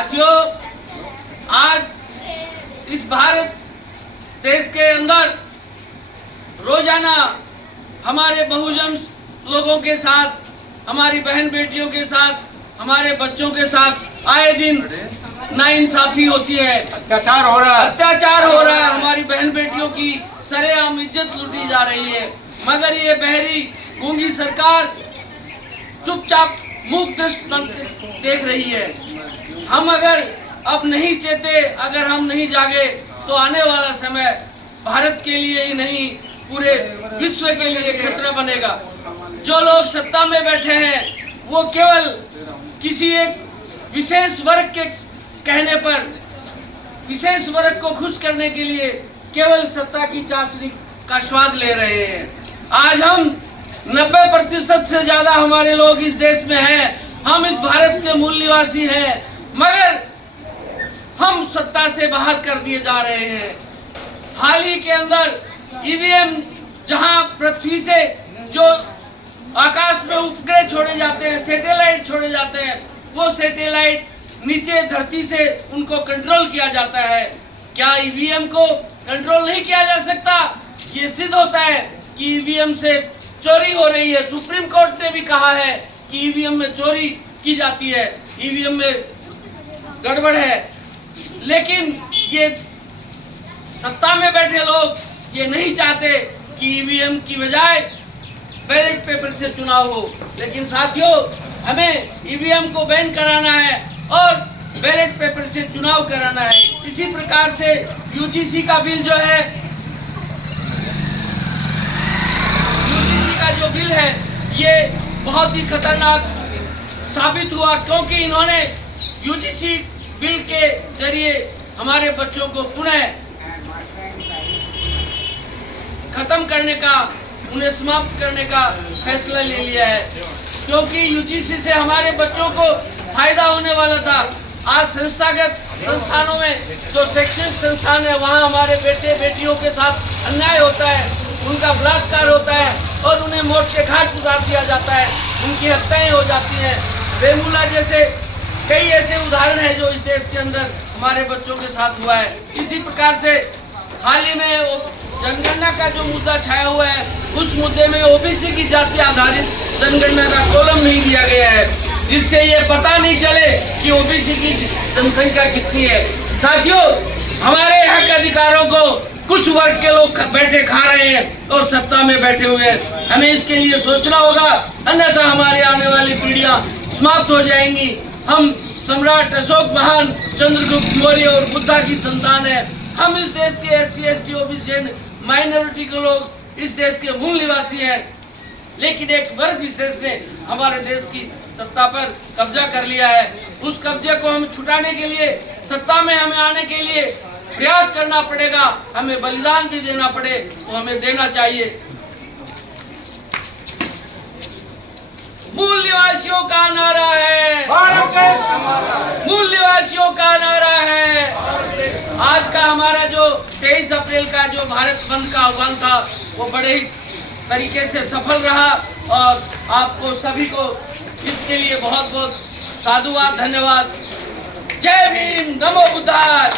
साथियों, आज इस भारत देश के अंदर रोजाना हमारे बहुजन लोगों के साथ, हमारी बहन बेटियों के साथ, हमारे बच्चों के साथ आए दिन नाइंसाफी होती है, अत्याचार हो रहा है। हमारी बहन बेटियों की सरेआम इज्जत लूटी जा रही है। मगर ये बहरी गूंगी सरकार चुपचाप मूक दृष्टि बनकर देख रही है। हम अगर अब नहीं चेते, अगर हम नहीं जागे तो आने वाला समय भारत के लिए ही नहीं पूरे विश्व के लिए खतरा बनेगा। जो लोग सत्ता में बैठे हैं वो केवल किसी एक विशेष वर्ग के कहने पर, विशेष वर्ग को खुश करने के लिए केवल सत्ता की चाशनी का स्वाद ले रहे हैं। आज हम 90% से ज्यादा हमारे लोग इस देश में हैं, हम इस भारत के मूल निवासी हैं, मगर हम सत्ता से बाहर कर दिए जा रहे हैं। हाल ही के अंदर ईवीएम, जहां पृथ्वी से जो आकाश में उपग्रह छोड़े जाते हैं, सैटेलाइट छोड़े जाते हैं, वो सैटेलाइट नीचे धरती से उनको कंट्रोल किया जाता है। क्या ईवीएम को कंट्रोल नहीं किया जा सकता? ये सिद्ध होता है कि ईवीएम से चोरी हो रही है। सुप्रीम कोर्ट ने भी कहा है कि ईवीएम में चोरी की जाती है, ईवीएम में गड़बड़ है। लेकिन ये सत्ता में बैठे लोग ये नहीं चाहते कि ईवीएम की बजाय बैलेट पेपर से चुनाव हो। लेकिन साथियों, हमें ईवीएम को बैन कराना है और बैलेट पेपर से चुनाव कराना है। इसी प्रकार से यूजीसी का बिल जो है, यूजीसी का जो बिल है, ये बहुत ही खतरनाक साबित हुआ, क्योंकि इन्होंने यूजीसी बिल के जरिए हमारे बच्चों को पुनः खत्म करने का, उन्हें समाप्त करने का फैसला ले लिया है। क्योंकि यूजीसी से हमारे बच्चों को फायदा होने वाला था। आज संस्थागत संस्थानों में, जो शैक्षणिक संस्थान है, वहाँ हमारे बेटे बेटियों के साथ अन्याय होता है, उनका बलात्कार होता है और उन्हें मौत के घाट उतार दिया जाता है, उनकी हत्याएं हो जाती हैं। बेमुला जैसे कई ऐसे उदाहरण हैं जो इस देश के अंदर हमारे बच्चों के साथ हुआ है। इसी प्रकार से हाल ही में जनगणना का जो मुद्दा छाया हुआ है, उस मुद्दे में ओबीसी की जाति आधारित जनगणना का कॉलम नहीं दिया गया है, जिससे ये पता नहीं चले कि ओबीसी की जनसंख्या कितनी है। साथियों, हमारे हक अधिकारों को कुछ वर्ग के लोग बैठे खा रहे हैं और सत्ता में बैठे हुए हैं। हमें इसके लिए सोचना होगा, अन्यथा हमारी आने वाली पीढ़ियां समाप्त हो जाएंगी। हम सम्राट अशोक महान, चंद्रगुप्त मौर्य और बुद्धा की संतान है। हम इस देश के SC ST OBC and minority के लोग इस देश के मूल निवासी हैं। लेकिन एक वर्ग विशेष ने हमारे देश की सत्ता पर कब्जा कर लिया है। उस कब्जे को हम छुटाने के लिए, सत्ता में हमें आने के लिए प्रयास करना पड़ेगा। हमें बलिदान भी देना पड़े तो हमें देना चाहिए। मूल निवासियों का नारा है, मूल निवासियों का नारा है। आज का हमारा जो 23 अप्रैल का जो भारत बंद का आह्वान था, वो बड़े ही तरीके से सफल रहा और आपको सभी को इसके लिए बहुत बहुत साधुवाद, धन्यवाद। जय भीम, नमो बुद्धाय।